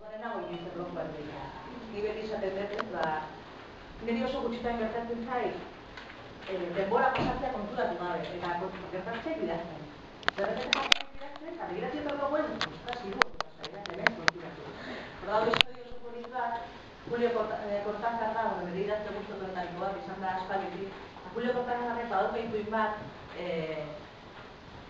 Orduan nago inoiz blog bat dira. Ni beti izaten dut, niri oso gutxitan gertatzen zait, denbora pasatzea konturatu gabe, eta gertatzea idazten. Zerretetan pasatzen idazten, eta begiratzen dut guen, hemen konturatu. Orduan, estudio oso polit bat, Julio Cortázar da, bere idazte gustoenetariko bat, izan da aspalditik. Julio Cortázarrek badauka ipuin bat,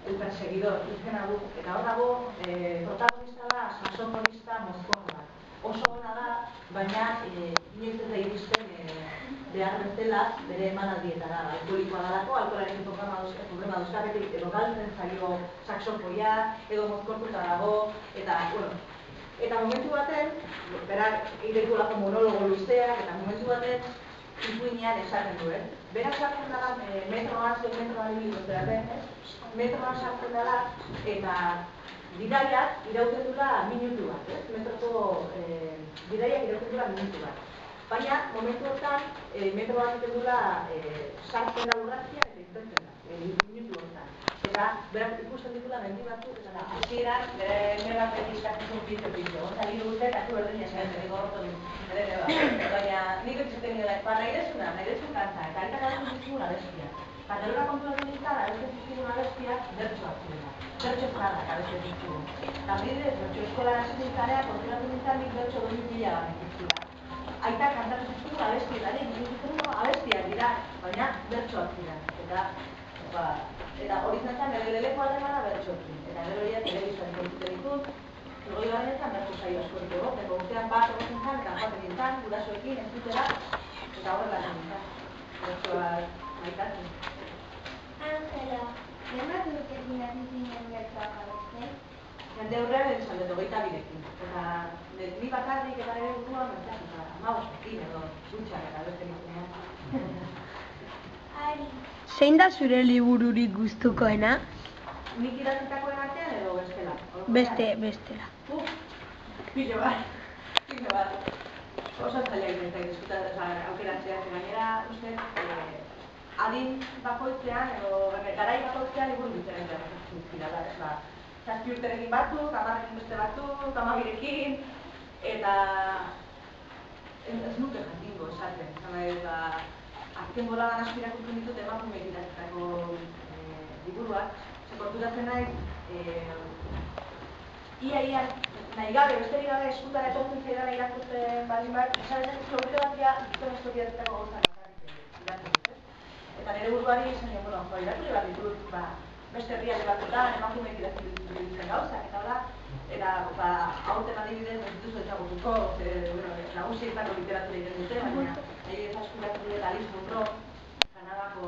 El perseguidor, izena du, eta hor dago, protagonista da, saxofonista mozkor bat. Oso ona da, baina inoiz ez da iristen behar bezala bere emanaldietara. Alkoholikoa dalako, alkoholarekin problema dauzkaretik, edo galtzen zaio saxofoia, edo mozkortuta dago, eta momentu baten, berak egitekulako monologo luzeak, eta momentu baten ipuinean esaten du, Berak sartzen dela metroan sartzen dela, eta bidaiak irauten dula minutu bat, metroko bidaiak irauten dula minutu bat. Baina, momentu hortan, metroan egiten dula sartzen da lurrazkian eta irtenten da, minutu hortan. Eta, berak ikusten ditula mendi batzuk, eta hasieran bere bat egizkatzen pito. Gontzali dute, eta zu berdin esan, gorrotu du. Baina, nik etxetan nire, nahi dezun kanta, eta aita garen dizkigun abestia. Eta gerora konturatu nintzen, abesten dizkigun abestia, bertsoak zirela. Bertso zaharrak abesten dizkigun. Eta bidez, bertso eskola hasi nintzanea, konturatu nintzen, nik bertso doi pila bat nekizkila. Aita kantatu dizkigun abestietan, abestiak dira, baina bertsoak zira. Eta hori zentzen, nire lelekoa dena da bertsoekin. Eta gero horiak telebizaren kontzuten ditut, Goi garenetan bertu saio asko dut egoteko, urtean bat egoten zan, eta joaten nintzen, gurasoekin, ez dutela, eta horrela nintzen. Bertsoa maitatzen. Angela, zenbat urtekin hasi zinen bertsoak abesten? Jende aurrean esan dut, 22ekin. Eta ni bakarrik eta ere buruan bertzatzen, 15ekin edo dutxan eta beste nintzenean. Ari. Zein da zure libururik gustukoena? Nik idatzitakoen artean edo bestela? Bestela. Pilo bat. Oso zaila egiten zait aukeratzea, gainera, uste, adin bakoitzean edo garai bakoitzean liburu diferenteak zizkira. Zazpi urterekin batzuk, 10ekin beste batzuk, 12ekin, eta ez nuke jakingo esaten. Azken boladan asko irakurtzen ditut emakumeek idatzitako liburuak, konturatu naiz, ia nahi gabe, besterik gabe eskutara etortzen zaidala irakurtzen baldin bat, esabetak florero batia gizton historiatzeko gauzak irakurtzen dut. Eta nire buruari esan nion, irakurri bat ditut, beste herriak batzutan, emakumeek irakurtzen gauzak, eta hola, eta hauten adibidez ez dituzu ezagutuko, nagusietako literatura egiten dute, baina ez askuratu dut Alice Munro, Kanadako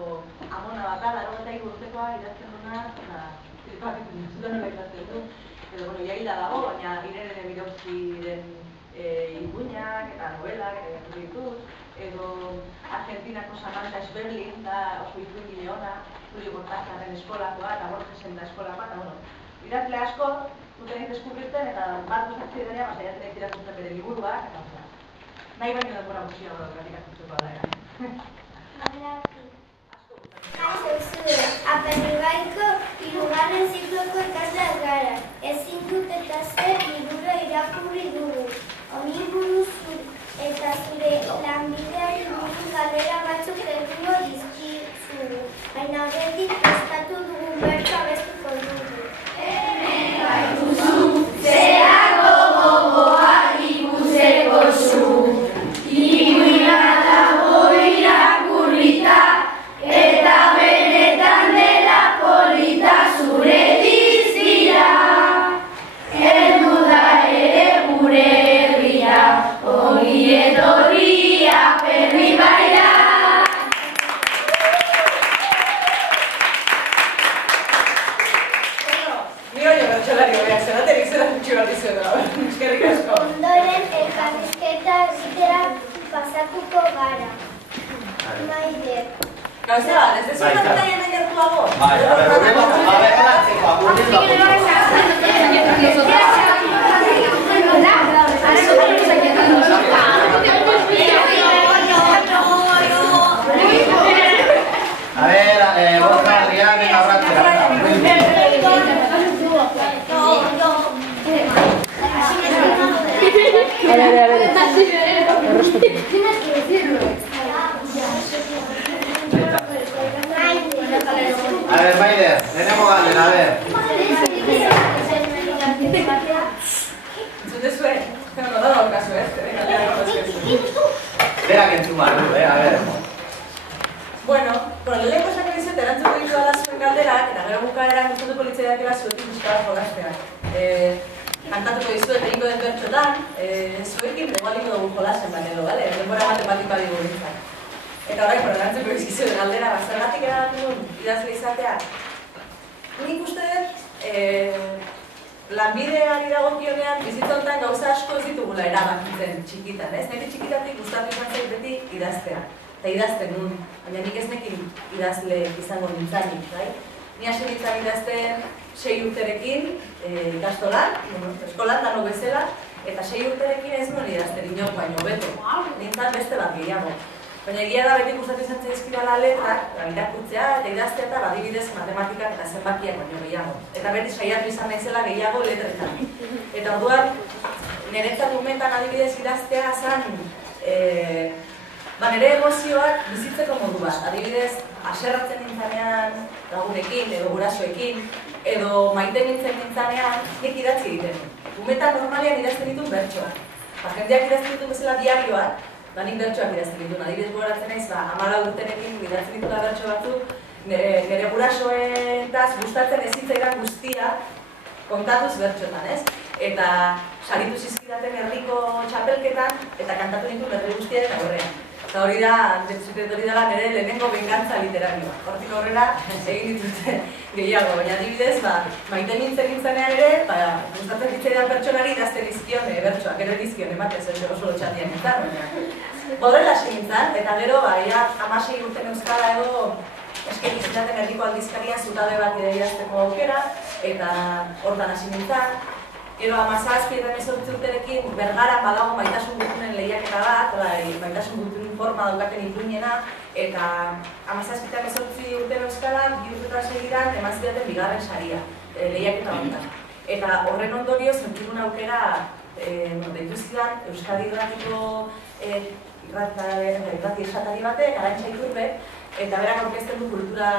amona bat da, 83 urtekoa idazten duna, eta zuten nola idazten du, edo jaila dago, baina Irene Mirowskiren ipuinak eta novelak eta irakurri ditut, edo Argentinako Samantha Schweblin da oso ipuin leona, Julio Cortázarren eskolakoa eta Borgesen da eskolakoa, eta idazle asko duten deskubritzen eta bat guztatzi denean, saiatzen ez irakurtzen bere liburuak, eta nahi baino denbora guztia irakurtzeko da. Aperribaiko hirugarren zikloko ikasleak gara. Ezin dut eta zer liburu irakurri dugu. Honi buruz eta zure lanbideari buruz galdera batzuk egingo dizkizugu. Baina horretik prestatu dugun bertso abestuko dugu. Hemen gaituzu, zerako gogoa ikusteko zu. Ipuina dago irakurrita, eta benetan dela polita zure dizkira. Heldu da ere gure herria, ongi etorria Aperribaira. Ni baino bertsolari hobeak zeraterik zera gutxi bat izena, eskerrik asko. Ondoren elkarrizketa egitera pasatuko gara. Maider. Gauza bat, ez dezu bat egin gertuago? A ver, Borja, Adrián, venga, abrazo. No. galdera, a ver. Entzute zuen, nola daukazu, ez? Berak entzun behar du, a ver. Bueno, lehenko esako dizuet, erantzuko ditu dala zuen galderak, eta gero bukaeran gustatuko litzaidakeela zuekin pixkara jolazteak. Kantatuko dizuet egingo den bertxotan, zuekin egualiko dugu jolasen baina edo, bale? Denbora matematikoa digu nintzen. Eta horrein, erantzuko izkizuet galdera, zergatik eragatu duen idazle izatea. Nik uste dut, lanbideari dagokionean bizitza honetan gauza asko ez ditugula erabakitzen txikitan, ez? Nire txikitatik gustatu izan zait beti idaztea. Eta idazten nun, baina nik ez nekin idazle izango nintzanik, bai? Ni hasi nintzen idazten 6 urterekin ikastolan, eskolan dano bezala, eta 6 urterekin ez nuen idazten inok baino beto. Nintzen beste bat gehiago. Baina egia da beti gustatu izan zaizkidala letrak, irakurtzea eta idaztea eta adibidez matematikak eta zenbakiak baino gehiago. Eta beti saiatu izan naizela gehiago letretan. Eta orduan, niretzat momentan adibidez idaztea zan nire emozioak bizitzeko modu bat. Adibidez, haserratzen nintzanean lagunekin edo gurasoekin, edo maite nintzanean nik idatzi egiten. Momentan normalean idazten ditun bertsoak. Jendeak idazten ditun bezala diarioak, nik bertsoak idazten ditun. Adibidez gogoratzen naiz, 14 urterekin idazten ditula bertso batzuk, nire gurasoetaz gustatzen ez zitzaidan guztia kontatuz bertxotan, ez? Eta saritu zizkidaten herriko txapelketan eta kantatu ditun herri guztia eta horrean. Eta hori da, nire lehenengo bengantza literarioa. Hortik horrela egin dituzte gehiago, baina adibidez, maite nintzenean ere, gustatzen zitzaidan pertsonari idazten izkion bertsoak, ere dizkion ematez, oso lotxatian nintzen, baina. Horrela hasi nintzen, eta gero, 16 urten euskara edo eskaini zitaten herriko aldizkaria zutabe bat ideiazteko aukera, eta hortan hasi nintzen. Gero 17 eta 18 urterekin Bergaran badago maitasun gutunen lehiaketa bat, maitasun gutunen forma daukaten ipuinena, eta 17 eta 18 urten euskalan, 2 urtetan segidan, eman zidaten bigarren saria, lehiaketa honetan. Eta horren ondorioz, entzun aukera, deitu zidan, Euskadi Irratiko irrati esatari batek, Arantxa Iturbe, eta berak aurkezten du kultura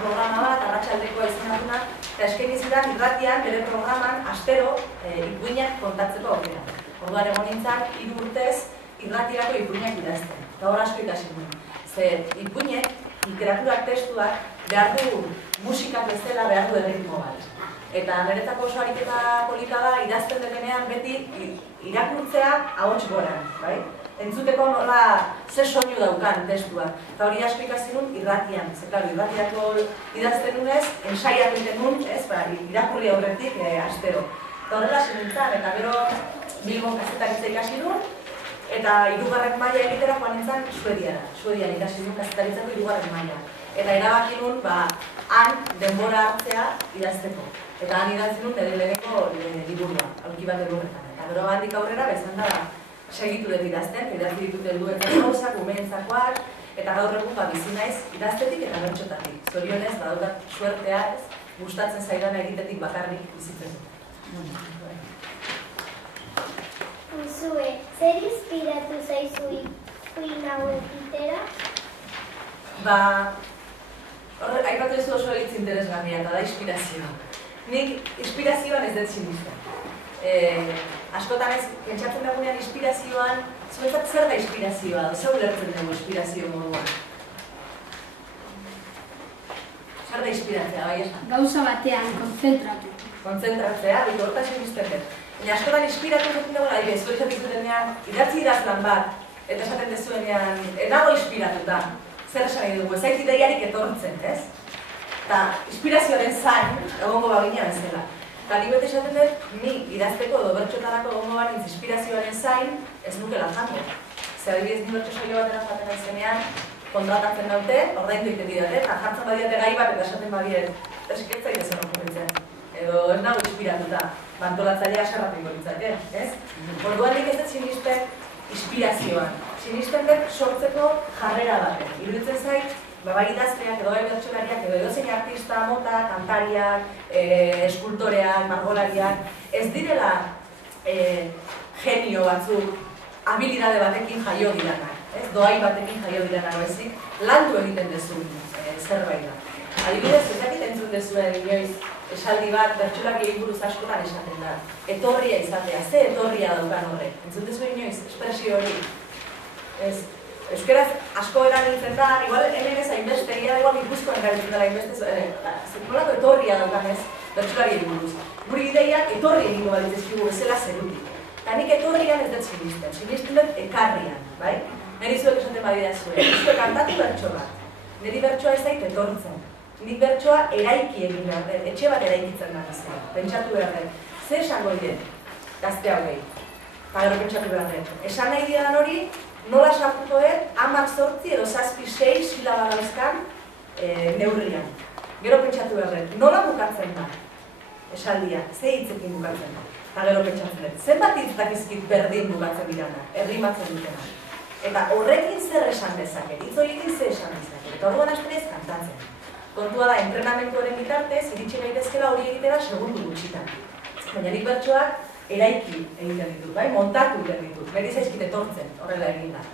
programa bat, arratsaldekoa izanatuna, eta eskaini zidan irratian, bere programan, astero, ipuinak kontatzeko aukera. Orduan egon nintzen, 3 urtez, irratirako ipuinak idazten. Eta hor asko ikasi nuen. Ze ipuinek, literaturak testuak, behar du musikak bezala, behar du erritmo bat. Eta niretzako oso ariketa polita da, idazten denean beti irakurtzea ahots goran, bai? Entzuteko nola ze soinu daukan testuak. Eta hori asko ikasi nuen irratian. Ze, klaro, irratiako idazten nunez, ensaiak egiten nuen, irakurri aurretik astero. Eta horrela nintzen, eta gero Bilbon kazetaritza ikasi nuen, eta 3. maila egitera joan nintzen Suediara. Suedian ikasi nuen kazetaritzako 3. maila. Eta erabaki nuen, han denbora hartzea idazteko. Eta han idatzi nuen nire leheneko liburua, aurki bat erurretan. Eta gero handik aurrera, bezan da, segitu dut idazten, idazti ditut helduetan gauzak, umeentzakoak, eta gaur egun bizi naiz idaztetik eta bertsotatik. Zorionez, badaukat suertea, gustatzen zaidana egitetik bakarrik bizitzen dut. Zue, zer inspiratu zaizu ipuin hauek egitera? Aipatu ez oso hitz interesgarria, eta da inspirazioa. Nik inspirazioan ez dut sinisten. Askotan ez, pentsatzen dagoenean inspirazioan, zuetzat zer da inspirazioa, zer ulertzen dugu inspirazio moduan? Zer da inspiratzea, bai esan? Gauza batean, kontzentratu. Kontzentratzea, hortaz inbizten dut. Askotan inspiratu esaten dagoen, adibidez, zuek esatik zutenean, idatzi idazlan bat, eta esaten dezuenean, nago inspiratuta. Zer esan nahi dugu, ez zait ideiarik etortzen, ez? Eta inspirazioaren zain, egongo bagina bezala. Eta ni bete esaten dut, ni idazteko edo bertxotarako egongo banintz inspirazioaren zain, ez nukela jango. Zer adibidez, ni bertxo saio batera jaten aizenean, kontratatzen daute, ordaindu egiten didate, eta jartzen badiate gai bat eta esaten badiet, esketzait ez hori jokatzen. Edo ez nago inspiratuta, bantolatzailea sarrapiko ditzake, ez? Orduan nik ez dut sinisten inspirazioan. Sinisten dut sortzeko jarrera baten. Iruditzen zait, bai idazleak edo bai bertsolariak edo edozein artista mota, kantariak, eskultoreak, margolariak, ez direla genio batzuk habilidade batekin jaio diranak, ez? Doai batekin jaio diranak, baizik, landu egiten dezun zerbait da. Adibidez, ez dakit entzun dezuen inoiz esaldi bat bertsolariei buruz askotan esaten da. Etorria izatea, ze etorria daukan horrek. Entzun dezuen inoiz, espresio hori. Euskaraz asko erabiltzen da, igual hemen ez hainbeste, egia da igual Gipuzkoan erabiltzen dela hainbeste, nolako etorria daukan ez bertsolariei buruz. Guri ideiak etorri egingo balitzezkigu bezala zerutik. Eta nik etorrian ez dut sinisten dut ekarrian, bai? Neri zuek esaten badira zuen, zuek kantatu bertso bat. Neri bertsoa ez zait etortzen. Nik bertsoa eraiki egin behar dut, etxe bat eraikitzen da gaztea. Pentsatu behar dut, ze esango dien gazte hauei? Eta gero pentsatu behar dut. Esan nahi dian hori, nola sartuko dut, 10 edo 7-6 silaba dauzkan neurrian. Gero pentsatu behar dut, nola bukatzen da esaldia, ze hitzekin bukatzen da. Eta gero pentsatzen dut, zenbat hitz dakizkit berdin bukatzen dirana, errimatzen dutena. Eta horrekin zer esan dezaket, hitz horiekin zer esan dezaket. Eta orduan hasten ez kantatzen. Kontua da, entrenamentuaren bitartez, iritsi gaitezkela hori egitera segundu gutxitan. Baina nik bertsoak eraiki egiten ditut, bai? Montatu egiten ditut, niri zaizkit etortzen, horrela egin da.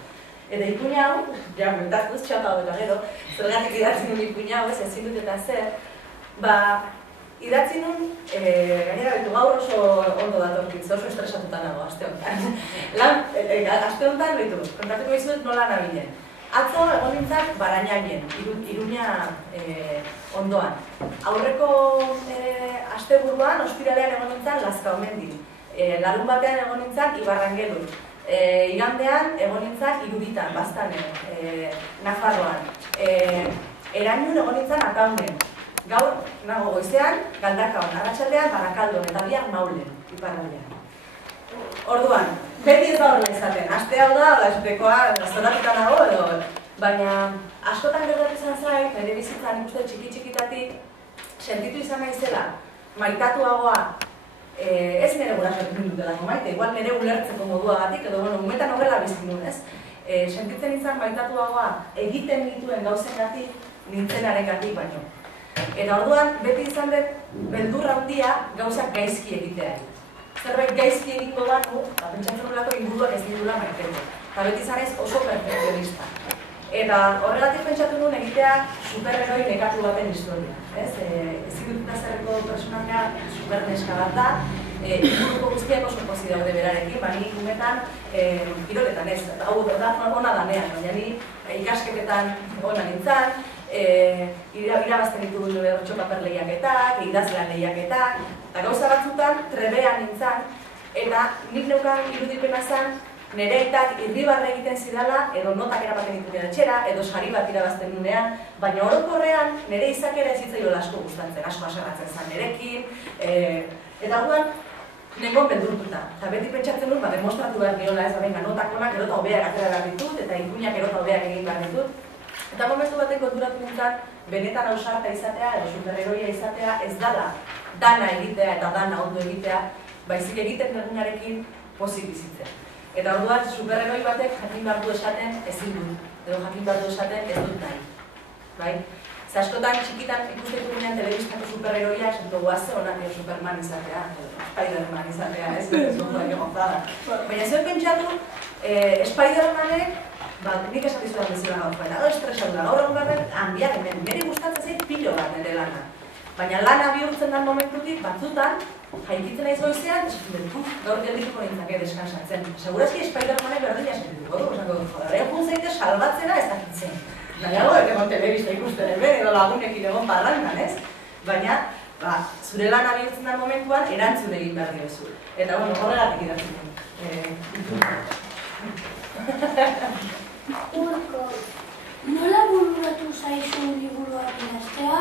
Eta ipuina hau, ja, mentatuz, txapa hau eta gero, zergatik idatzen duen ipuina hau, ezin dut eta zer, idatzi nun, gainera betu gaur oso ondo datorkitz, oso estresatuta nago, aste honetan. Aste honetan, betu, kontatuko izut nola nabilen. Atzo egon nintzak Barañainen, Iruña ondoan. Aurreko asteburuan, ostiralean egon nintzak Lazkaomendin. Larun batean egon nintzak Ibarrangelun. Igandean egon nintzak Iruditan, Baztanen, Nafarroan. Erainun egon nintzak Akaunen. Gaur, nago goizean, Galdakaon, arratsaldean Barakaldon eta biak Maulen, iparraldean. Orduan, beti ez da horrela izaten, aste hau da, esatekoa, zoratuta nago edo, baina askotan gertatu izan zait, nire bizitzan ikusten txiki-txikitatik, sentitu izan naizela, maitatuagoa, ez nire gurasoekin dutelako maite, igual nire ulertzeko moduagatik, edo, bueno, umetan horrela bizin duen, ez? Sentitzen izan maitatuagoa egiten dituen gauzengatik, nintzenarengatik baino. Eta orduan, beti izan dut, beldurra handia gauzak gaizki egitea. Zerbait gaizki egingo batu, pentsatzen nolako inguruak ez ditula maiteko. Eta beti izan ez oso perfekzionista. Eta horregatik pentsatu nuen egitea superheroi nekatu baten historia. Ezikututa zerreko personakea superneska bat da, inguruko guztiak oso pozi daude berarekin, baina nik umetan kiroletan ez, hau da ona danean, baina ni ikasketetan ona nintzen, irabazten ditugu bertso paper lehiaketak, idazlan lehiaketak, eta gauza batzutan trebean nintzen, eta nik neukan irudipena zen, nire aitak irribarre egiten zidala, edo notak erabaten ditunean etxera, edo sari bat irabazten nunean, baina orokorrean nire izakera ez hitzaiola asko gustatzen, asko haserratzen zen nirekin, eta orduan nengon beldurtuta. Eta beti pentsatzen dut, demostratu behar niola ez, notak onak erota hobeak atera behar ditut, eta ipuinak erota hobeak egin behar ditut. Eta momentu baten konturatu nintzen, benetan ausarta izatea edo superheroia izatea ez dala dana egitea eta dana ondo egitea, baizik egiten dugunarekin pozik bizitzea. Eta orduan superheroi batek jakin behar du esaten ezin dut, edo jakin behar du esaten ez dut nahi. Bai? Ze askotan txikitan ikusten dugunean telebistako superheroia esan dugu haze honak edo Superman izatea, Spiderman izatea, ez zuzuak egozada. Baina zuen pentsatu, Spidermanek nik esatizudan bezala gaur baina, estresadura, gaur egun garren, handiak hemen, niri gustatzen zait pilo bat nire lana. Baina lana bihurtzen den momentutik, batzutan, jaikitzen naiz goizean, esaten dut, gaur geldituko nintzake deskansatzen. Segurazki Spidermanek berdina esatituko du, esango dut, joder, egun zaite salbatzera ez dakitzen. Nahiago, egon telebista ikusten hemen, edo lagunekin egon parrangan, ez? Baina, zure lana bihurtzen den momentuan, erantzun egin behar diozu. Eta, bueno, horregatik idatzen. Urko, nola bururatu zaizu liburuak idaztea?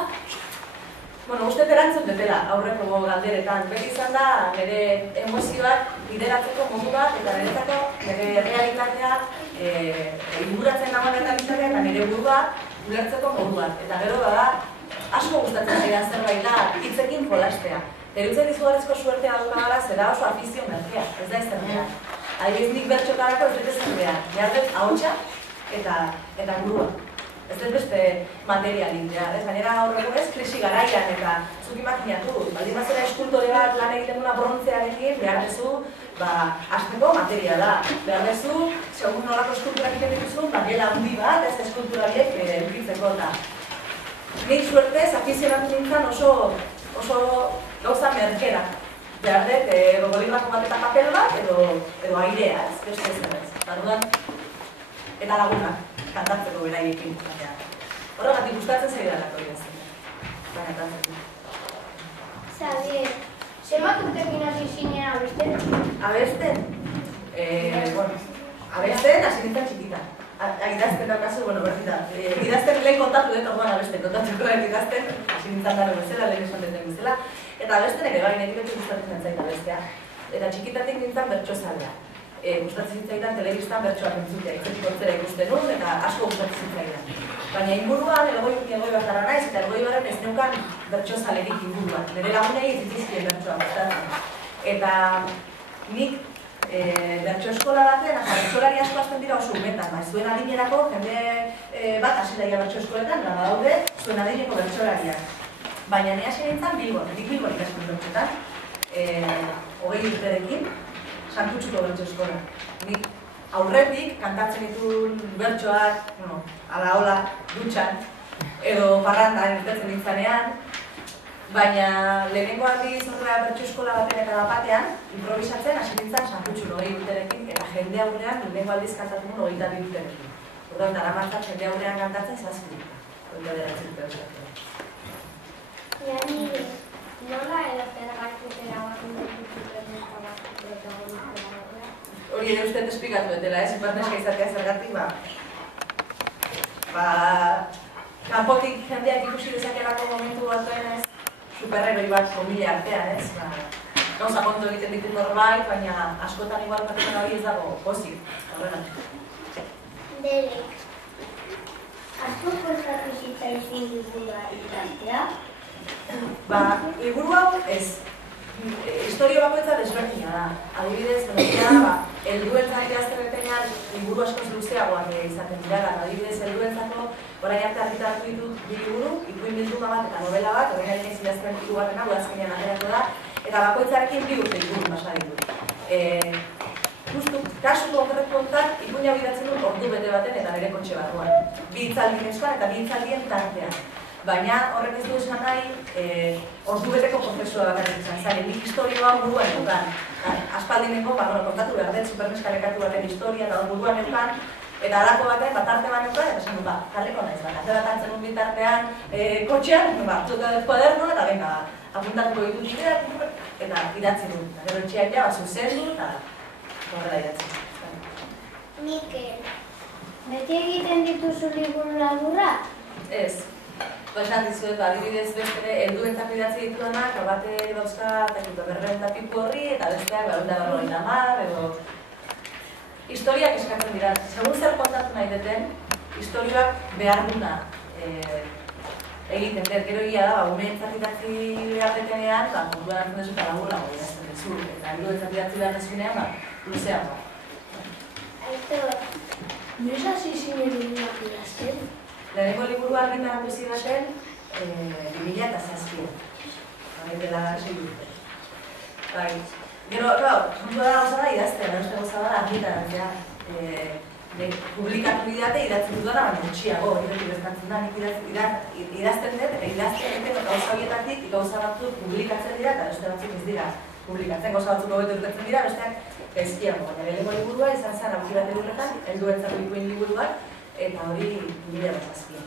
Bueno, uste erantzun dutela aurreko galderetan. Beti izan da, nire emozioak bideratzeko modu bat, eta nire realitatea inguratzen nagoenetan izatea, eta nire burua ulertzeko modu bat. Eta gero da, asko gustatzen zaila zerbait da, hitzekin jolastea. Erutzen izugarrizko suertea dukagala, zera oso afizio merkea, ez da eztermea. Adibidez nik bertxotarako ez dut ezen behar, behar dut ahotsa eta burua. Ez dut beste materialik behar, ez? Gainera gaur egun ez, krisi garaian eta zuk imaginatu, baldin bazera eskultore bat lan egiten duna brontzearekin, behar dezu, hasteko materiala. Behar dezu, segun nolako eskulturak egiten dituzun, gela handi bat, ez eskulturariek edukitzeko eta. nik suertez afizionatu nintzen oso gauza merkera. Behar dut, bolígrafo bat eta papel bat, edo airea, ez, beste ez. Eta lagunak, kantatzeko beraiekin. Horregatik gustatzen zaidalako idazten. Kantatzeko. Xavier, zenbat urtekin hasi zinen abesten? Abesten? Abesten hasi nintzen txikita. Idazten daukazu, bertita. Idazten lehen kontatu dut, orduan abesten kontatuko dut idazten, hasi nintzen dara bezala, lehen esan den bezala. Eta abesten ere bai, nire beti gustatzen zaita abestea. Eta txikitatik nintzen bertsozalea. Gustatzen zitzaidan telebistan bertsoak entzutea, itzetik hortzera ikusten nun, eta asko gustatzen zitzaidan. Baina inguruan, elgoi bakarra naiz, eta elgoi baren ez neukan bertsozalerik inguruan. Nire lagunei zitzizkien bertsoak gustatzen. Eta nik bertso eskola baten, bertsolari asko hasten dira oso umetan, zuen adinerako jende bat hasi daia bertso eskoletan, gara daude zuen adineko bertsolariak. Baina nire hasi nintzen Bilbon, nik Bilbon ikasten bertsotan, 20 urterekin, Santutxuko bertso eskola. Nik aurretik kantatzen dituen bertsoak, ala hola, dutxan, edo parrandan irtetzen nintzanean, baina lehenengo aldiz bertso eskola baten eta batean, improvisatzen hasi nintzen Santutxu 20 urterekin, eta jende aurrean lehenengo aldiz kantatzen 22 urterekin. Orduan, daramantzat jende aurrean kantatzen zazpirika. Nire, nola edo zergatik erabatzen dut superneska bat protagonista bat? Hori ere uste esplikatu dutela, superneska izatea zergatik, kanpotik jendeak ikusi dezakelako momentu batuen superheroi bat familia artean, gauza kontu egiten ditu norbait, baina askotan igual pertsona hori ez dago pozik, horregatik. Derek, asko kostatu zitzaizun liburua ikastea? Liburu hau ez. Historio bakoitza desberdina da. Adibidez, helduentzat idazten betenean liburu askoz luzeagoak izaten dira. Adibidez, helduentzako orain arte argitaratu ditut bi liburu, ipuin bilduma bat eta novela bat, orain ari naiz idazten hirugarrena, udazkenean aterako da, eta bakoitzarekin bi urte liburu pasa ditut. Justu, kasu konkretu honetan, ipuin hau idatzen dut ordu bete baten eta nire kotxe barruan. Bi hitzaldien eskuan eta bi hitzaldien tartean. Baina horrek ez du esan nahi, ordu beteko prozesua bakarrik izan. Zaren, nik historioa buruan eukan. Aspaldineko, kontatu behar dut, superneskalekatu baten historia eta buruan eukan. Eta alako baten, arte bat eukan, eta esan du, jarriko naiz, ate bat hartzen un bitartean kotxean, tuta dut kuadernoa, eta venga, apuntatuko ditut ideak, eta idatzi du. Gero etxeak ja, zuzendu, eta horrela idatzi du. Mikel, beti egiten dituzu liburu laburra? Ez. Esan dizuet, adibidez beste helduentzako idatzi ditudanak, bate dauzka berrehun piku horri, eta besteak 150, edo historiak eskatzen dira. Segun zer kontatu nahi duten, historiak behar duna egiten dut. Gero egia da, umeentzat idatzi behar detenean, munduan hartzen dezu eta laburrago idazten dezu. Eta helduentzat idatzi behar dezunean, luzeago. Aitor, noiz hasi zinen liburuak idazten? Lehenengo liburu argitaratu zidaten 2007. Hori dela 6 urte. Gero, kontua da gauza da idaztea, beste gauza da argitaratzea. Publikatu bidate idatzen dudana, baina gutxiago, hori bertatzen da, nik idazten dut, eta idazten dut gauza horietatik gauza batzuk publikatzen dira, eta beste batzuk ez dira publikatzen, gauza batzuk hobeto urtetzen dira, besteak gaizkiago. Baina lehenengo liburua izan zen aurki bat edurretan, helduentzako ipuin liburu bat, eta hori 2007.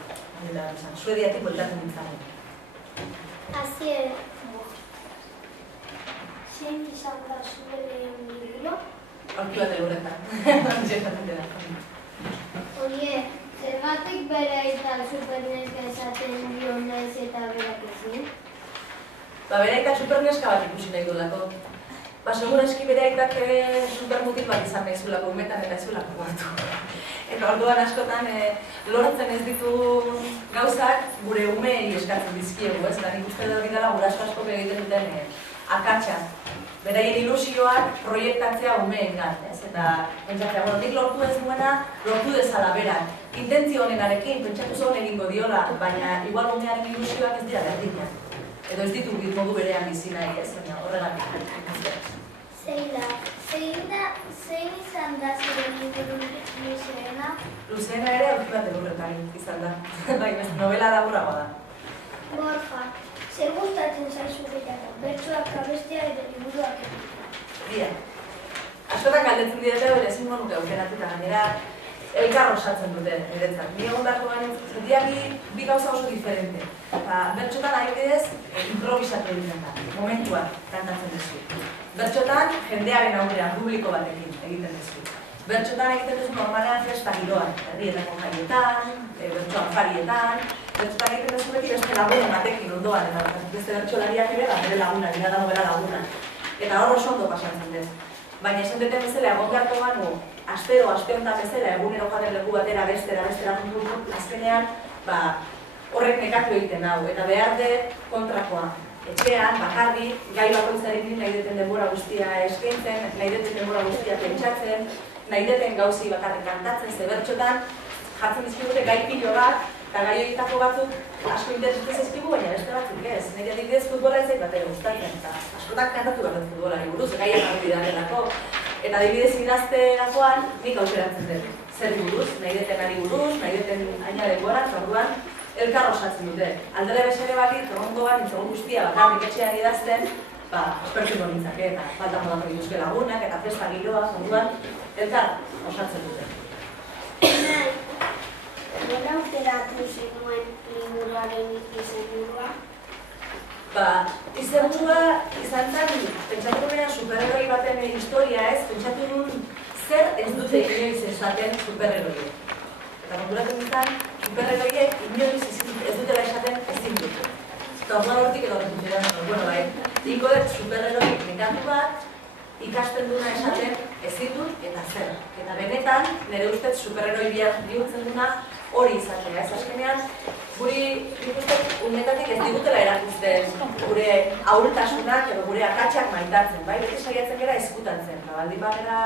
Suediatik bueltatzen nintzen. Asier, zein izan da zure lehen liburu? Aurki bat edurretan. Oie, zergatik bere aita superneska esaten dio naiz eta berak ezin? Bere aitak superneska bat ikusi nahi dudako. Segura eski bere aitak supermutil bat izan nahi zulako, umetan eta ez zulako batu. Eta orduan askotan lortzen ez ditu gauzak gure umei eskatzen dizkiegu, ez? Nik uste dut hori dela guraso asko egiten duten akatsa. Beraien ilusioak proiektatzea umeengan, ez? Eta pentsatzea, nik lortu ez duena, lortu dezala berak. Intentzio honenarekin, pentsatu zuen egingo diola, baina igual umearen ilusioak ez dira berdinak. Edo ez ditu modu berean bizi nahi, ez? Horregatik. Zein izan da zure liburu luzeena? Luzeena ere aurki bat edurretan izan da. Bai, novela laburragoa da. Borja, zer gustatzen zaizu gehiago, bertsoak abestea edo liburuak egitea? Dia. Askotan galdetzen didate hori ezingo nuke aukeratuta gainera elkar osatzen dute niretzat. Ni egon beharko gain, zetia bi gauza oso diferente. Bertxotan adibidez improvisatu egiten da, momentuak kantatzen duzu. Bertxotan jendearen aurrean, publiko batekin egiten duzu. Bertxotan egiten duzu normalean festa giroan, herrietako jaietan, bertxo afarietan, bertxotan egiten duzu beti beste lagun batekin ondoan, eta beste bertxolariak ere, bere laguna, dira dago bera laguna. Eta hor oso ondo pasatzen dez. Baina esan duten bezala, egon beharko ganu, astero, aste honetan bezala, egunero joaten leku batera, bestera azkenean, horrek nekatu egiten hau. Eta behar de kontrakoa. Etxean, bakarri, gai bakoitzarekin nahi duten denbora guztia eskaintzen, nahi duten denbora guztia pentsatzen, nahi duten gauzi bakarrik kantatzen, ze bertxotan jartzen dizkigute gai pilo bat, eta gai horietako batzuk asko interesatzen zaizkigu, baina beste batzuk ez. Nire adibidez futbola ez zait batera gustatzen, eta askotan kantatu behar dut futbolari buruz, gaiak jarri dadelako. Eta adibidez idazterakoan nik aukeratzen dut. Zer buruz, nahi duten ari buruz, nahi duten ainaren gorak, orduan elkar osatzen dute. Aldere besere balit, egongo bat, intzegon guztia bakarrik etxean idazten, espertuko nintzake, eta falta modako dituzke lagunak, eta festa giroa, orduan elkar osatzen dute. Nola aukeratu zenuen liburuaren izenburua? Izenburua izan zen, pentsatu nunean superheroi baten historia ez, pentsatu nun zer ez dute inoiz esaten superheroiek. Eta konturatu nintzen, superheroiek inoiz ez dutela esaten ezin dut. Eta orduan hortik edo rezuzidan, bueno bai, diko dut superheroiek nekatu bat, ikasten duna esaten ezin dut eta zer. Eta benetan, nire ustez superheroi bihurtzen duna hori izatea, ez azkenean, guri ikusten unetatik ez digutela erakusten gure ahultasunak edo gure akatsak maitatzen, bai? Beti saiatzen gara ezkutatzen, baldin bagera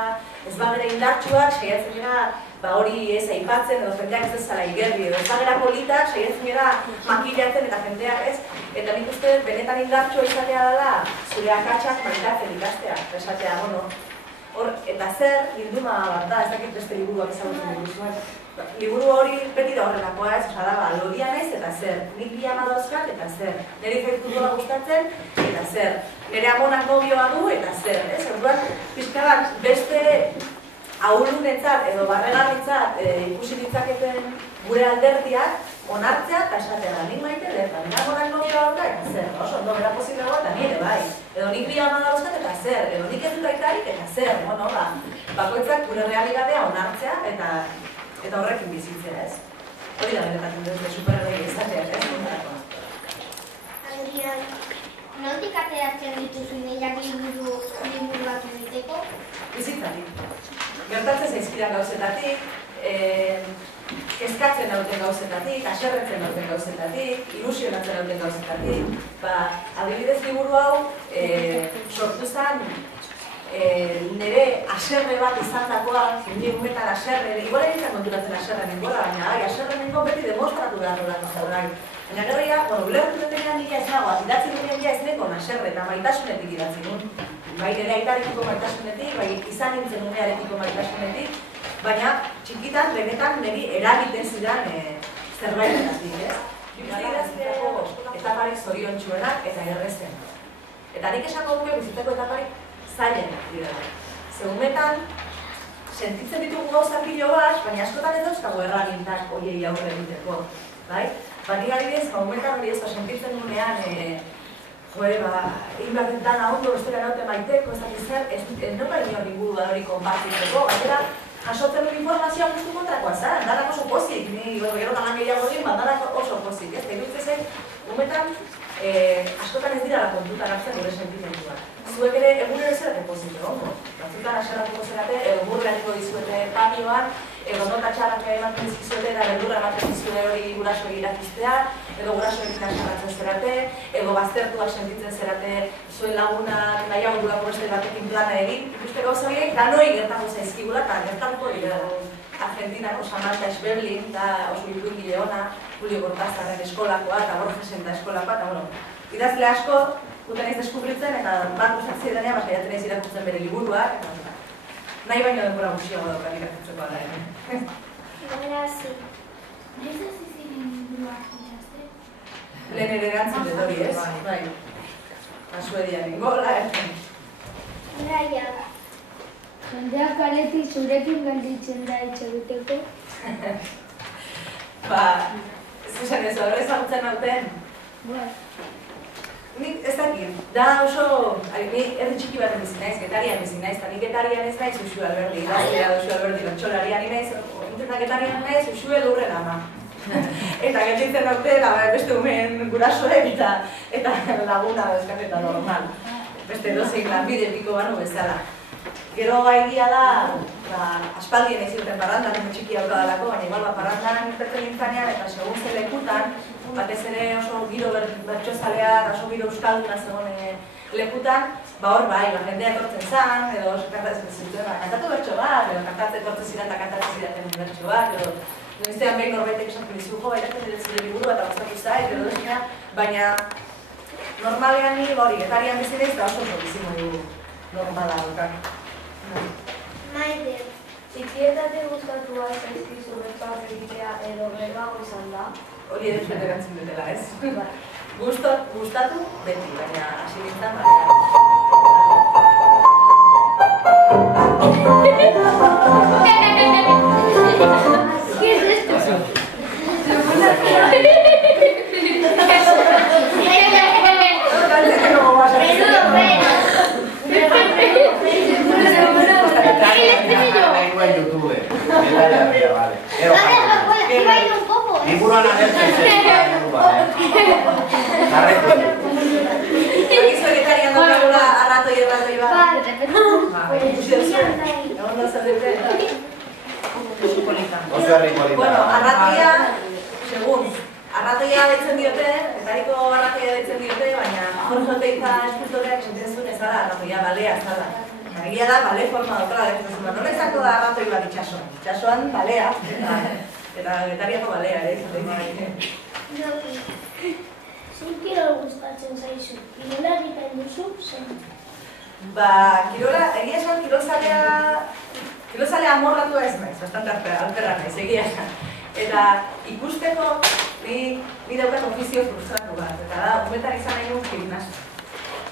ez bagera indartsuak, saiatzen gara hori ez aipatzen edo jendeak ez dezala igerri, edo ez bagera politak, saiatzen gara makilatzen eta jendeak ez, eta nik uste benetan indartsua izatea dela zure akatsak maitatzen ikastea, esatea, eta zer, bilduma bat da, ez dakit beste liburuak ezagutzen dituzuen. Liburu hori beti da horrelakoa ez, lodian ez eta zer. Nik bi ama dauzkat eta zer. Nire futbola gustatzen eta zer. Nire amonak nobioa du eta zer. Orduan, pixka bat beste ahulunetzat edo barregarritzat ikusi ditzaketen gure alderdiak onartzea eta esatea da. Nik maite dut, nire amonak nobioa da eta zer. Oso, ondo, bera posiblea eta nire bai. Edo nik bi ama dauzkat eta zer. Edo nik ez dut aitarik eta zer. Bakoitzak gure realitatea onartzea eta horrekin bizitzea ez. Hori da benetatzen dut, superheroi izatea, ez kontrakoa. Adrian, nondik ateratzen dituzu nahiak liburuak egiteko? Bizitzatik. Gertatzen zaizkidan gauzetatik, kezkatzen dauten gauzetatik, aserretzen dauten gauzetatik, ilusionatzen dauten gauzetatik. Adibidez liburu hau sortu zen nire aserre bat izan dakoa, nire umetan aserre, igual egiten konturatzen aserre nengola, baina aserre nengo beti demostratu behar dut zaurai. Baina gerria, ulertu detenean nire ez nagoa, idatzi dunean ez nekon aserre eta maitasunetik idatzi nun. Bai nire aitarekiko maitasunetik, bai izan nintzen umearekiko maitasunetik, baina txikitan, benetan, niri eragiten zidan zerbaitetatik, ez? Etaparik zoriontsuenak eta errezen. Eta nik esango duke bizitzeko etaparik zailen direla. Zehumetan, sentitzen ditugu gauza pilo bat, baina askotan ez dauzkago erragintak horiei aurre egiteko. Baina adibidez, momentan hori ez sentitzen dunean, egin behar dana ondo bestela naute maiteko, ez dakiz zer, ez nola inor inguru hori konpartitzeko, gainera, jasotzen dut informazioa guztu kontrakoa zen, danak oso pozik, ni gero talan gehiago egin, danak oso pozik, ez da iruditzen zen, momentan, askotan ez dira kontutan hartzen gure sentimentuak. Zuek ere egunero ez zerate pozik egongo. Batzutan aserratuko zerate, burreaniko dizuete patioan, nota txarrak ematen dizkizuete eta beldurra ematen dizkide hori gurasoei irakiztea, edo gurasoekin aserratzen zerate, edo baztertuak sentitzen zerate zuen lagunak nahiago dugako beste batekin plana egin. Ikuste gauza horiek danoi gertako zaizkigula eta gertatuko dira. Argentinako Samantha Schberlin, oso iruingile ona, Julio Cortázarren eskolakoa eta Borgesen da eskolakoa, eta idazle asko guten ez deskubritzen eta bat guztatzi denean saiatzen ez irakurtzen bere liburuak, eta nahi baino denbora gutxiago daukat irakurtzeko ala ere. Gora, zi. Noiz hasi ziren liburuak idazten? lehen ere erantzun dut hori, ez? Bai. Suediaren gola, Braia. Jendeak kaletik zurekin gelditzen da itxegiteko. Zuzen ez horre ezagutzen nauten? Bai. Nik ez dakit, da oso, ni herri txiki baten bizi naiz, Getarian bizi naiz, eta nik Getarian ez naiz Uxue Alberdi, idazlea Uxue Alberdi lotxolarian naiz, intetan Getarian naiz Uxue lurren ama. Eta gelditzen naute, beste umeen gurasoek eta laguna dezkaketa normal. Beste dozik lanbide piko banu bezala. Gero egia da, aspaldien ez zuten parrandan, txiki daukadalako, baina igual parrandan irtetzen nintzanean eta segun ze lekutan, batez ere oso giro bertxozalea, oso giro euskalduna zegoen lekutan, hor bai, jendea etortzen zan, edo kantatzen zituen, kantatu bertxo bat, edo kantatzen etortzen ziren eta kantatzen ziren bertxo bat, edo noizean behin norbaitek esan dizu, jo, iratzen dut zure liburua eta gustatu zait, edo duzina, baina normalean ni hori, Getarian bizi naiz, eta oso bizimodu normala dukak. Maite, txikietatik gustatua zaizkizu bertsoak egitea edo geroago izan da? Hori edo zuen erantzun dutela, ez? Bai. Gustatu beti, baina hasi nintzen ¿Qué es esto? Liburuan agertzen zen, Egizu Getarian daukagula arratoi bat. Oso herri polita. Bueno, arratoia, segun, arratoia deitzen diote, Getariko arratoia deitzen diote, baina Jorge Oteiza eskultoreak sentenzun ez da arratoia, balea ez da. Egia da, bale forma daukala deitzen zuen. Nola izango da arratoi bat itxasoan? Itxasoan balea, eta Getariako balea ere izan daitzen. Zein kirol gustatzen zaizu? Kirola egiten duzu zen? Kirola, egia esan kirolzalea amorratua ez naiz, bastante alperra naiz, egia esan. Eta ikusteko, ni daukat ofizio frustratu bat, eta da, umetan izan nahi nun gimnasia.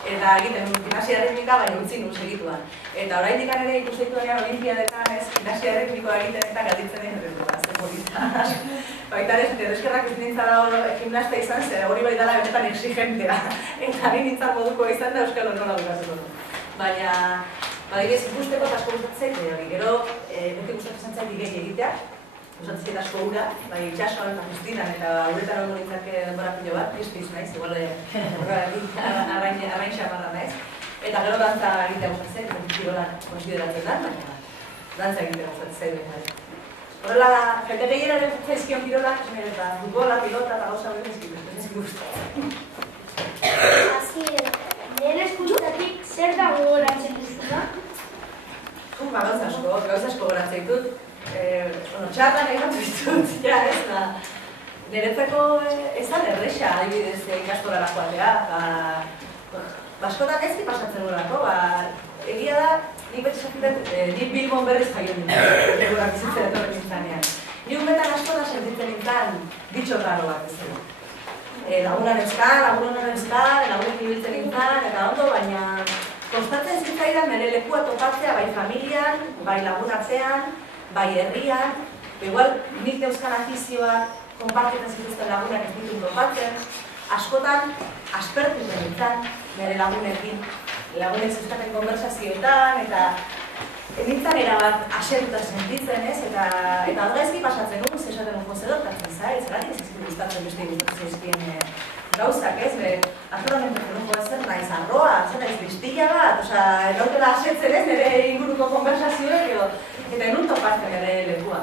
Eta egiten nun gimnasia ritmika, baina utzi nun segituan. Eta oraindik ere ikustituanean olimpiadetan ez, gimnasia ritmikoa egiten eta galditzen den erretua, zen polita. Baita ere, eskerrak ez nintzala gimnasta izan, zer hori bai dala benetan exigentea. Eta ni nintzan moduko izan da euskal nola bukatuko. Baina, badibidez ikusteko eta asko gustatzen zait, gero beti gustatzen zait gehi egitea. Gustatzen zait asko ura, bai itxasoan eta pistinan eta uretan egon nintzake denbora pilo bat, pistiz naiz, igual arrain xamarra naiz. Eta gero dantza egitea gustatzen zait, kirola konsideratzen da, baina dantza egitea gustatzen zait behin. Horrela, jende gehiera ere zaizkion kirolak, eta futbola, pilota eta gauza hori ez gustatzen. Lehen eskustatik zer da gogoratzen duzuna? Gauza asko gogoratzen ditut. Txarrak egin ditut, ja ez da. Niretzako ez da erresa, adibidez ikastolara joatea. Askotan ezki pasatzen nolako, egia da, nik beti esakitet, nik Bilbon berriz jaio nintzen, egurak bizitzen etorren nintzanean. Ni unbetan askotan sentitzen nintzen bitxo raro bat ez dira. Lagunan euskal, lagunen ibiltzen nintzen, eta ondo, baina kostatzen zitzaidan nire lekua topatzea bai familian, bai lagunatzean, bai herrian, igual nik euskal afizioak konpartietan zituzten lagunak ez ditun topatzen, askotan aspertu nintzen nire lagunekin, lagunek zuzkaten konversazioetan, eta nintzen erabat aseruta sentitzen ez, eta horrezki pasatzen nuen, zesaten nuen zedortatzen zait, zeratik ez izkin gustatzen beste gustatzen zaizkien gauzak ez, askotan nintzen nuen zer naiz arroa, zer naiz biztila bat, erautela asetzen ez nire inguruko konversazioek eta enun topatzen nire lekua.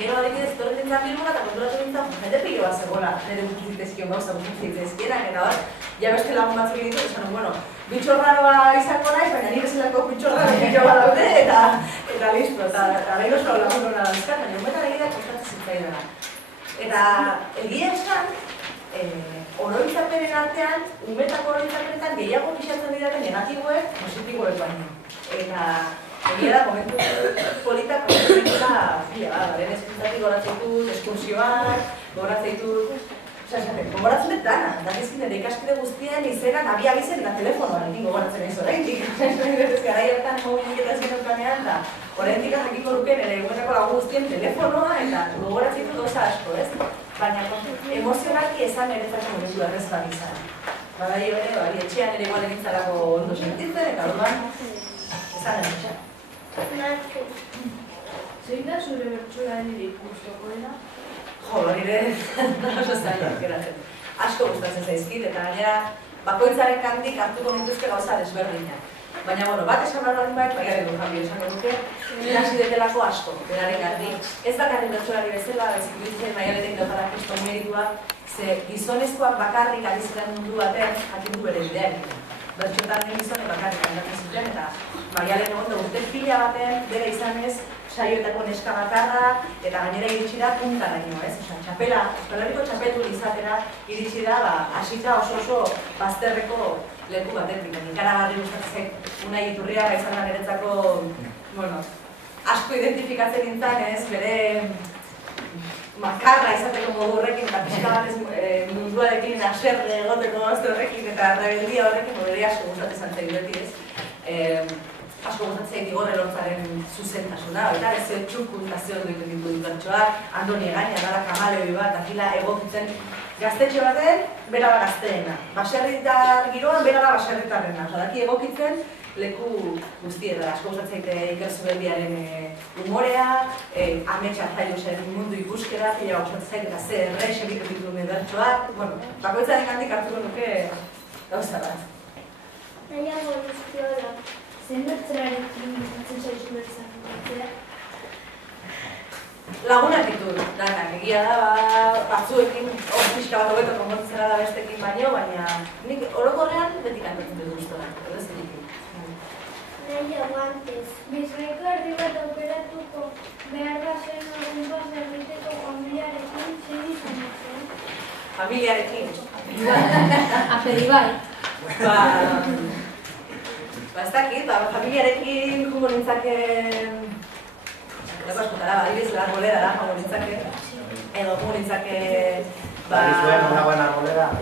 Gero adibidez, torren nintzen Bilbora eta konturatu nintzen, jende pilo bat zegoela, nire guztizitezkion gauza guztizitezkienak, eta hor, ja beste lagun batzuk egin ditu, bueno, bitxo raroa izango naiz, baina nire zelako bitxo raro bitxo bat daude, eta listo, eta behin oso lagun hona dauzkat, baina unbetan egitea kostatzen zitzaidana. Eta egia esan, oroitzapenen artean, unbetako oroitzapenetan gehiago pixatzen didaten negatiboek, positiboek baino. Eta egia da, momentu politak komentuak lehen eskuntzatik goratzen ditut, eskursioak, goratzen ditut Gogoratzen dut dana, dakizkin ere ikaskide guztien izenak abiabizen eta telefonoarekin gogoratzen ez oraindik. Garai hartan mobilik eta zineukanean, eta oraindik jakiko luken ere egunerako lagun guztien telefonoa eta gogoratzen dut gauza asko, ez? Baina emozionalki esan eretzako momentu errez bat izan. Badai ere, etxean ere igual egintzalako ondo sentitzen, eta orduan esan eretxa. Zein da zure bertsolaririk gustukoena? Jo, hori ere, oso zailak geratzen. Asko gustatzen zaizkit, eta gainera bakoitzaren kandik hartuko nituzke gauza desberdinak. Baina, bat esan behar baldin bat, baiaren dut jambio esango duke, irasi detelako asko, beraren gandik. Ez bakarrik bertsolari bezala, bezik dutzen Maialenek daukala kriston meritua, ze gizonezkoak bakarrik ari ziren mundu batean jakin du bere bideak. Bertxotan den gizonek bakarrik handatzen zuten, eta Maialen egon da urte pila batean, bere izanez, saioetako neska bakarra, eta gainera iritsi da puntaraino, ez? Txapela, Euskal Herriko txapetu izatera iritsi da, hasita oso bazterreko leku batetik. Ikaragarri gustatzen Unai Iturriaga izan da niretzako, asko identifikatzen nintzen, ez? Bere makarra izateko modu horrekin, eta pixka batez munduarekin aserre egoteko gazte horrekin, eta rebeldia horrekin, bere asko gustatzen zantzei beti, ez? Asko gustatzen Igorre Lortzaren zuzentasuna, eta ez txukuntazio dut ditu bertsoak, Andoni Egaña, dara kamaleoi bat, afila egokitzen gaztetxe baten, bera da gazteena. Baserritar giroan, bera da baserritarrena. Daki egokitzen leku guztietara. Asko gustatzen Iker Zubeldiaren humorea, Ametsa Zailusen mundu ikuskera, pila gustatzen eta ze errex egiten dituen bertsoak. Bakoitzaren gandik hartuko nuke gauza bat. Nahiago guztiola. Zein bertzerarekin gustatzen zaizu bertzatzen? Lagunak ditut, danak, egia da, batzuekin hor pixka bat hobeto konpontzera da bestekin baina nik orokorrean beti kantatzen dut guztorak, edo ez edik. Nahi aguantez. Bizkaiko erdi bat aukeratuko behar da zen egun bat zerbiteko familiarekin zein izan zen? Familiarekin. Aferibai. Ez dakit, familiarekin jugo nintzaken... Dago askotara, adibidez, arbolera da, jugo nintzake. Edo jugo nintzake... ¿Aquí suena una buena arbolera? La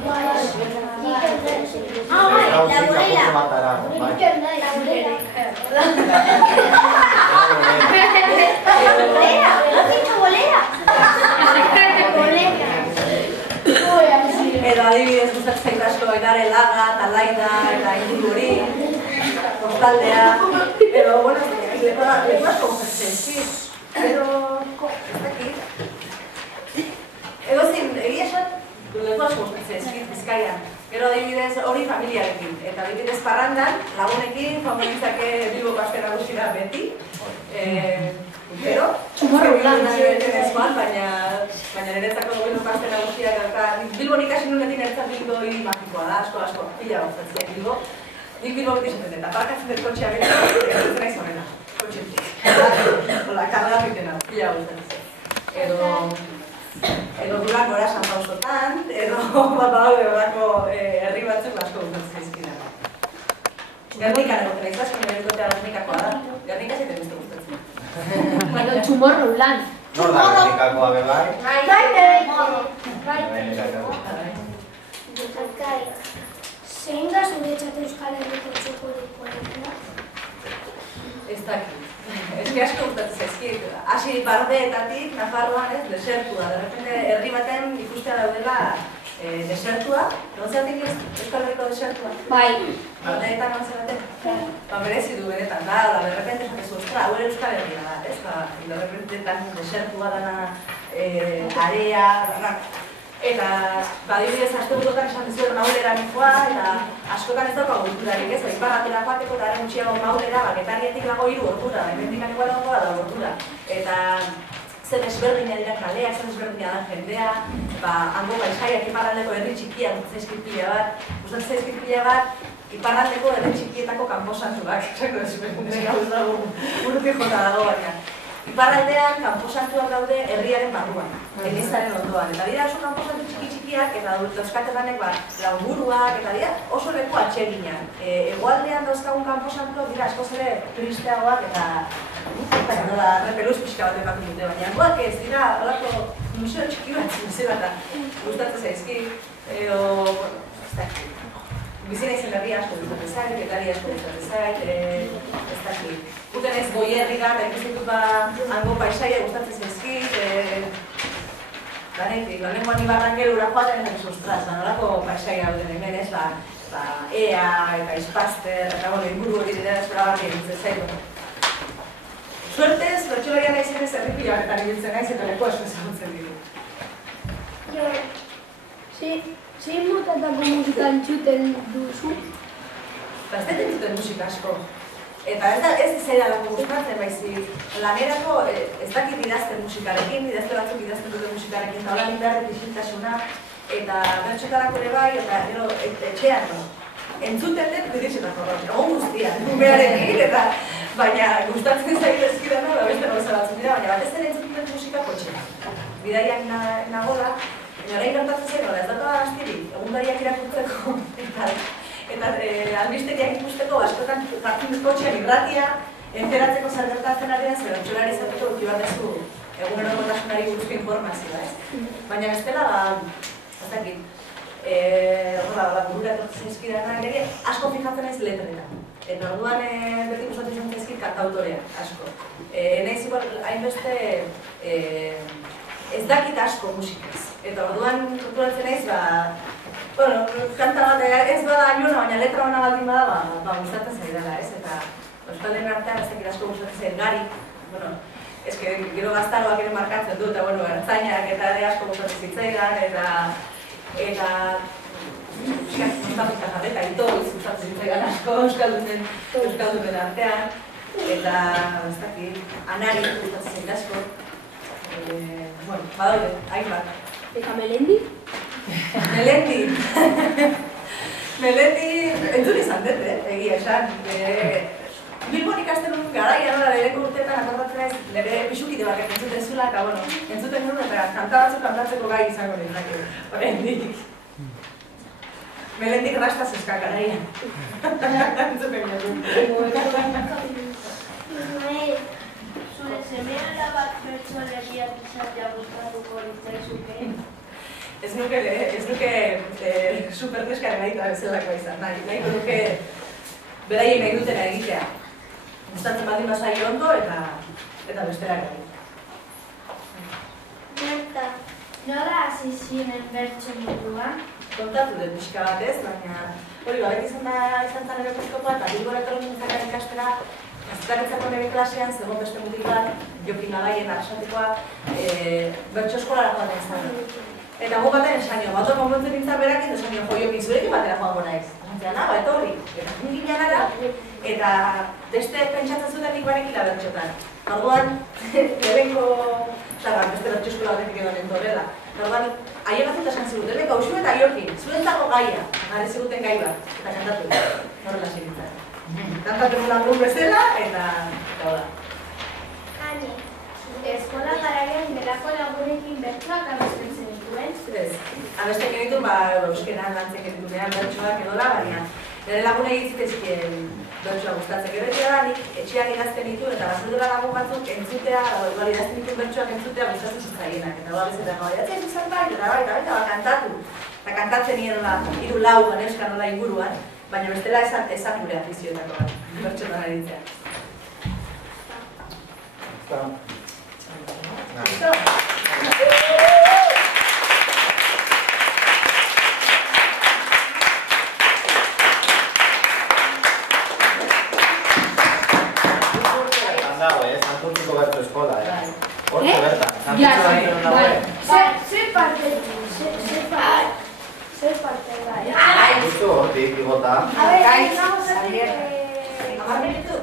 bolera. Edo adibidez gustatzen asko Aidare Laga, Talaida, eta inguru hori, Kostaldea, edo, leku asko gustatzen zaizkit, edo, ez dakit. Edo zin, egia esan, leku asko gustatzen zaizkit Bizkaian. Gero adibidez hori familiarekin, eta adibidez parrandan, lagunekin, familitzake Bilboko aste nagusira beti. Gero, baina niretzako Bilboko aste nagusiak eta Bilbon ikasi nunetik niretzat Bilbo hiri magikoa da, asko, pila gustatzen Bilbo. Nik Bilbo beti esaten eta parkatzen dut kotxea beti, eta zena izanena, kotxetik. Hola, karga piten hau, pila gustatzen. Edo Durangora San Pausotan, edo bat badaude horako herri batzuk asko gustatzen zaizkida. Gernikan egoten aizu, asko nire ikotea Gernikakoa da. Gernika zaiten guztu gustatzen. Baina Tomorrowland. Nor da Gernikakoa bebai? Zein da zuretzat Euskal Herriko txokorik polekua? Ez dakit. Ez ki asko gustatzen zaizkit. Hasi bardeetatik, Nafarroan ez, desertua. De repente, herri baten ikustea daudela desertua. Egon zeratik ez, Euskal Herriko desertua? Bai. Bardeetan egon zeratek? Merezi du benetan, da, de repente esatezu, ostra, hau ere Euskal Herria da, ez? De repente tan desertua dana, area, dana. Eta, adibidez, astebutotan esan dizuet maulera nikoa, eta askotan ez dauka gurturarik, ez? Iparratera joateko eta ere gutxiago maulera, Getarietik dago 3 ordura, hemendikan igual dago da ordura. Eta zer desberdina dira kaleak, zer desberdina da jendea, hango paisaiak iparraldeko herri txikiak zaizkit pila bat, gustatzen zaizkit pila bat, iparraldeko herri txikietako kanposantuak, esako desberdina gauz dago, burutik jota dago baina. Iparraldean kanposantuak daude herriaren barruan, elizaren ondoan. Eta dira oso kanposantu txiki-txikiak eta dauzkateganek lauburuak eta dira oso leku atseginak. Hegoaldean dauzkagun kanposantuak dira askoz ere tristeagoak eta repeluz pixka bat ematen dute, baina hangoak ez dira olako museo txiki bat zuzela eta gustatzen zaizki, edo, ez dakit, bizina izen herri asko gustatzen zait, Getari asko gustatzen zait, ez dakit. Guten ez Goierriga eta ikusten dut hango paisaia gustatzen zaizkit, Danetik, lenguan Ibarrangelura joaten ez ostras, nolako paisaia hauden hemen ez, Ea eta Ispaster, eta inguru hori dira zoragarri egitzen zait. Suertez, bertsolarian naizen ez herripila horretan ibiltzen naiz eta leku asko ezagutzen ditu. Zein motatako musika entzuten duzu? Ez dut entzuten musika asko. Eta ez zaidalako gustatzen, baizik lanerako ez dakit idazten musikarekin, idazte batzuk idazten dute musikarekin, eta hola lindarret isiltasuna, eta bertxotarako ere bai, eta etxean entzuten dut bidixetako hori, egon guztia, numearekin, eta baina gustatzen zaitezkidana, beste gauza batzuk dira, baina batez ere entzuten dut musika kotxera. Bidaiak nagola, orain gertatzen zen, ez dut astirik, egundariak irakurtzeko, eta albistegiak ikusteko, askotan jartzen dut kotxean irratia, enteratzeko zer gertatzen ari da, zer bertsolari izateko duki behar dezu egunerokotasunari buruzko informazioa, ez? Baina bestela, ez dakit, burura etortzen zaizkidana ere, asko fijatzen naiz letretan. Eta orduan beti gustatzen zen zaizkit kantautoreak, asko. Naiz igual hainbeste ez dakit asko musikaz. Eta orduan konturatzen naiz, kanta bat ez bada inona, baina letra hona baldin bada, gustatzen zaidala, ez? Eta euskaldeen artean ez dakit asko gustatzen zaid Gari, gero gaztaroak ere markatzen du, eta ertzainak eta ere asko gustatzen zitzaidan, eta musika jarreta, ito gustatzen zitzaidan asko euskaldunen artean, eta ez dakit, Anari gustatzen zaid asko. Badaude, hainbat. Eta Melendi? Melendi! Melendi, entzun izan dut, egia esan. Bilbon ikasten dut garaia nola leheneko urteetan akordatzen ez, nire pixukide batek entzuten zula, eta entzuten nuen eta kantatzeko gai izango nintzake. Oraindik. Melendik rastaz eska garaia. Entzuten nuen. Zure semea bat bertsolariak izatea gustatuko litzaizuke? Ez nuke superneskaren aita bezalakoa izan, nahiko nuke beraien nahi dutena egitea. Gustatzen baldin bazaio ondo eta besterak egin. Berta, nola hasi zinen bertso munduan? Kontatu dut pixka batez, baina hori beti izan zen ere puzkopa eta Bilbora etorri nintzakar ikastera Azkaritzako nire klasean, zegoen beste mutik bat, Jokin Nagaien arsatekoa, bertso eskolara joaten zen. Eta gu baten esanio, bat momentu nintzen berakin, esanio, Jokin zurekin batera joango naiz. Zantzea, etorri, eta junginan ara, eta beste pentsatzen zuten nik barekila bertxotan. Orduan, lehenko, beste bertso eskola batetik edo nentorrela. Orduan, haien batzut esan ziguten, lehenko hausu eta Jokin, zuentzako gaia, gare ziguten gai bat, eta kantatu, horrela segitzen. Kantatzen lagun bezala, eta da. Ani, eskola garaian delako lagunekin bertsoak abesten zenituen? Ez, abesten genitu, euskeran lantzen genitunean bertsoak edola, baina nire lagunei egitezkien bertsoa gustatzen. Gero da, nik etxean idazten ditu, eta bazeudela lagun batzuk entzutea, idazten ditu bertsoak entzutea gustatzen zitzaienak. Eta babezetan gaudiatzen izan bai, eta kantatu. Eta kantatzen nien hiru lau ganeuskan nola inguruan, baina bestela esan gure afizioetako bat, bertxotan aritzea. Listo? Santurtziko bertu eskola, Hortze bertan, Santurtziko bertu dagoen. Zer parte bai? Justo hortik, igota. Amar minutu?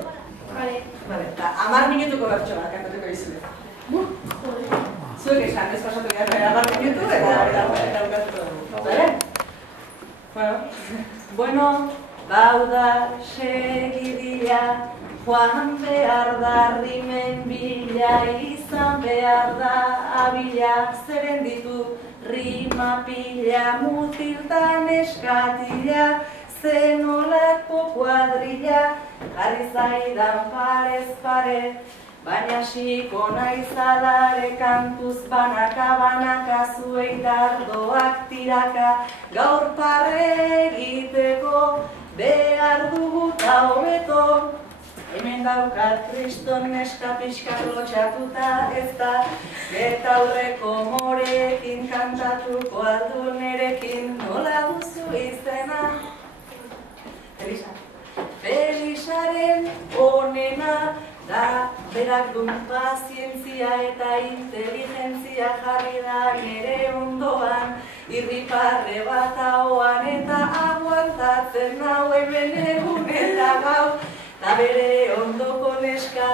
Vale. Eta 10 minutuko bertso bat kantatuko izule. Zuek esan, ez pasatu gara 10 minutu eta ukatuko dugu. Bueno, bauda segidila, joan behar da rimen bila, izan behar da abila, zeren ditu rima pila, mutiltan eskatila, zenolako kuadrilla, jarri zaidan parez pare, baina siko naizalare kantuz banaka zuei dardoak tiraka, gaur parre egiteko behar dugu ta hobeto. Hemen daukat kriston neska pixkat lotxatuta ez da, eta aurreko morekin kantatuko aldu nerekin, nola duzu izena? Felixaren onena da, berak dun pazientzia eta inteligentzia jarri da nere ondoan, irriparre bat ahoan eta aguantatzen nau hemen egun eta gau, ta bere ondoko neska,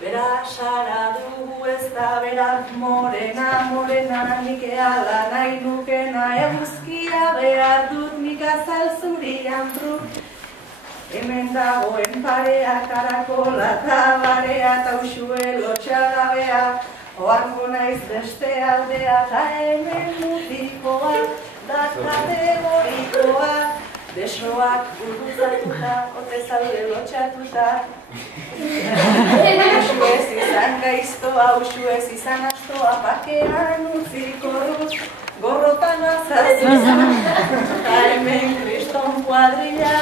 bera sara dugu ez da, bera morena, nik eala nahi nukena, eguzkia behar dut nik azal zurian truk. Hemen dagoen parea, karakola eta barea, eta usue lotxagabea, oango naiz beste aldea, eta hemen mutikoa, da kategorikoa, besoak buruzatuta, ote zaude lotxatuta. Usu ez izan gaiztoa, usu ez izan astoa, pakean utziko dut, gorrotan azazuzan. Eta hemen kriston kuadrilla,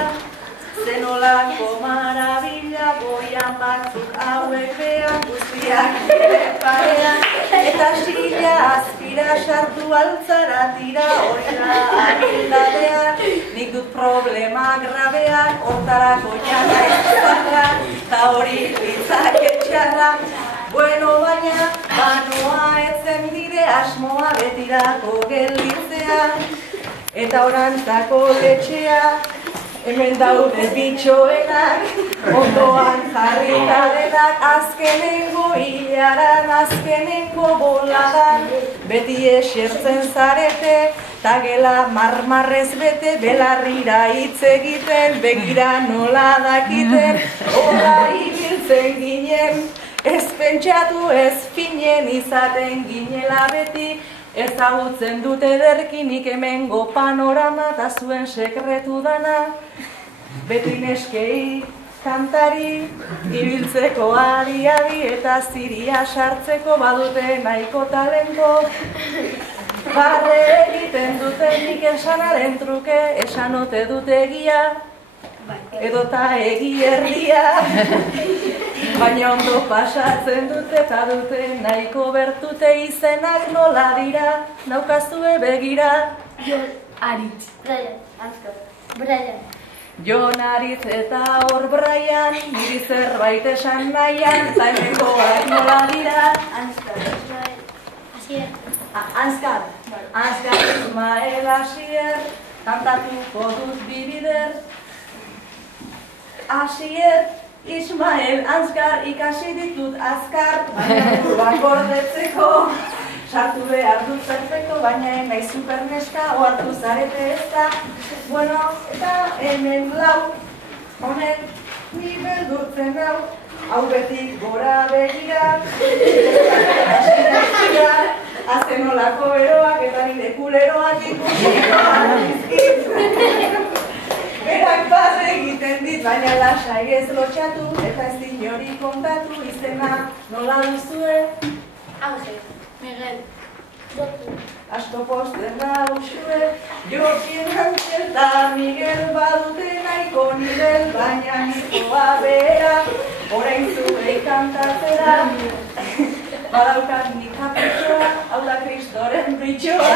zenolako marabila, goian batzuk hauek behan, guztiak nire parean, eta sila azpira sartu altzara tira, hori da abildadea, nik dut problema grabea, hortarako jana izarra, eta hori litzak etxarra. Bueno, baina, banoa etzen dire asmoa betirako gelditzea, eta orantzako letxea, hemen daude bitxoenak, ondoan jarrita denak, azkenengo hilaran, azkenengo boladan, beti esertzen zarete, ta gela marmarrez bete, belarrira hitz egiten, begira nola dakiten, hola ibiltzen ginen, ez pentsatu ez finen izaten ginela beti, ezagutzen dute ederkinik hemengo panorama eta zuen sekretu dana, beti neskei kantari, ibiltzeko adi-adi eta ziria sartzeko badute nahiko talento. Barre egiten dute nik esanaren truke, esan ote dute egia, edota egi erdia. Baina ondo pasatzen dute eta dute nahiko bertute izenak nola dira, naukazue begira. Jon Aritz. Brian, Azkar. Brian. Jon Aritz eta hor Brian, niri zerbait esan nahian, eta hemengoak nola dira. Azkar. Asier. Azkar. Azkar Ismael Asier, kantatuko dut bibider. Asier, Ismael, Azkar, ikasi ditut azkar, baina buruak gordetzeko, sartu behar dut perfecto, baina nahi superneska, ohartu zarete ez da. Bueno, eta hemen lau, honek, ni beldurtzen hau, hau betik gora begira, azken olako beroak eta nire kuleroak ikusiko dizkit. Berak bat egiten dit, baina lasai ez lotxatu, eta ez dinori kontatu, izena nola duzue? Angel. Miguel. Jotu. Asko posten da usue, Jokien Angel eta Miguel badute nahiko nivel, baina nikoa bera, orain zuei kantatzera. Badaukat nik kapitxoa, hau da Kristoren britxoa.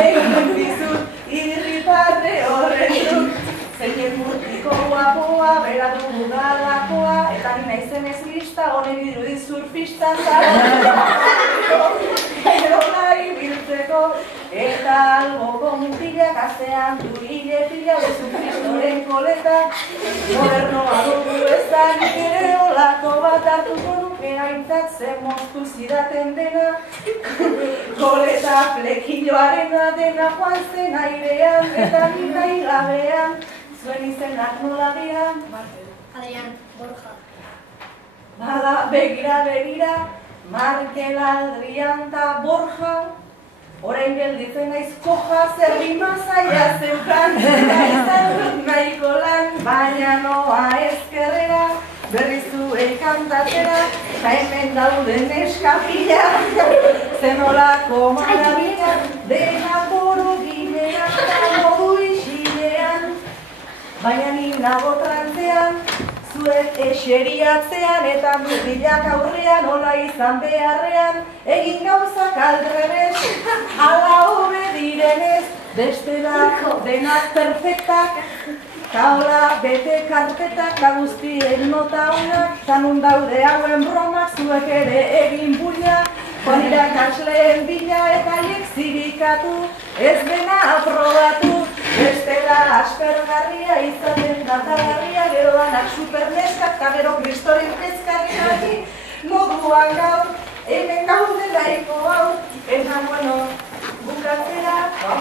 Egin dizut irriparre horren dut, zeinen murtiko guapoa, bera dugu galakoa, eta ni naizen ez lista, honek dirudi surfista zara. Erola ibiltzeko, eta alboko mutilak azean du hile pila bezu Kristoren koleta, modernoa dugu ez da nik ere olako bat hartuko nuke aintzat zer moztu zidaten dena, koleta flekilloarena dena joan zen airean, eta ni nahi gabean, zuen izenak nola dira? Adrián. Borja. Bada, begira, Markel, Adrián eta Borja, orain gelditzen naiz koja, zer rima zaila zeukan, eta izan dut nahiko lan, baina noa atera, eta hemen dauden eskapila, zenolako marabila, dena boro ginean, eta modu isilean, baina ni nago trantzean, zuek eseriatzean eta mutilak aurrean, hola izan beharrean, egin gauzak aldrebes, ala hobe direnez, bestelako denak perfektak, eta hola bete karpetak, eta guztien nota honak, eta nun daude hauen bromak, zuek ere egin buia, joan irakasleen bila eta hiek zirikatu, ez dena aprobatu, bestela aspergarria izaten datagarria, gero danak superneskak, eta gero kristoren pezkarri moduan gaur, hemen gaude daiko hau, eta bueno, bukatzera,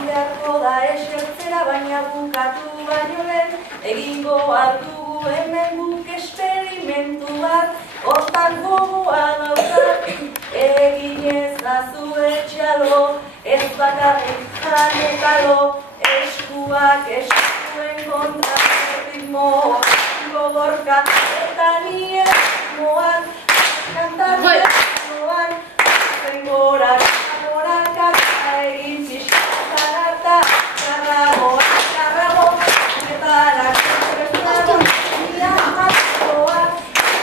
beharko da esertzera, baina bukatu baino lehen, egingo hartugu hemen guk esperimentu bat, hortan gogoa dauzak, egin ezazu etxalo, ez bakarrik janetalo, eskuak eskuen kontra, ritmoa, gogorka, eta nire moan, kantatzen moan, zengorak, goraka, egin pixkatarata, karrago, etarak, prestatu, nila matzoa,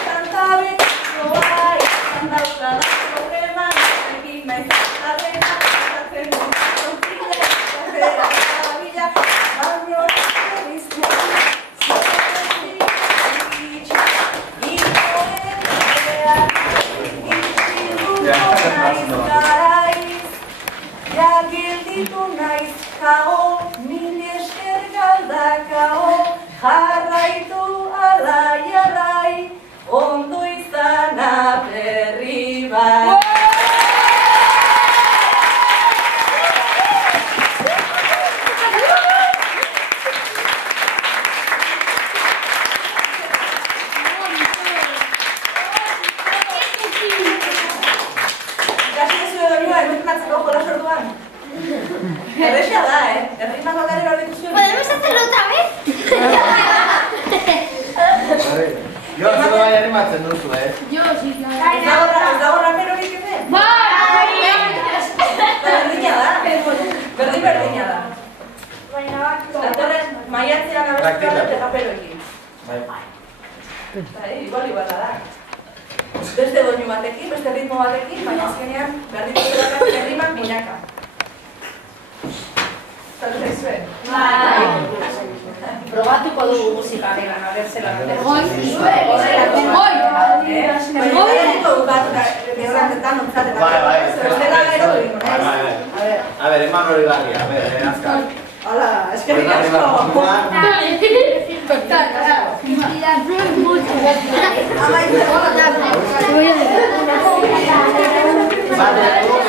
kantabetzoa, izan daukada, probleman, egin maizatarrena, zaten dut, zera, bila, baino, izan, ja gelditu naiz kao, mil esker galdakao, jarraitu alai alai, ondo izana berri bai. Errexia da, errimak bakarrik hor dituzio. ¿Podemos hacerlo otra vez? Jo, zero bai animatzen duzu, Yo sí, Ez dago raperorik hemen? Berdina da, berdina da. Datorren maiatzean abestuko dute raperoekin. Igual da. Beste doinu batekin, beste ritmo batekin, baina azkenean berrimak binaka. Probatuko dugu musika negan, a ber zela. A ver, eman hori garria, a ver, azkar. Hala, eskerrik asko. Y la flor mucho. Vale,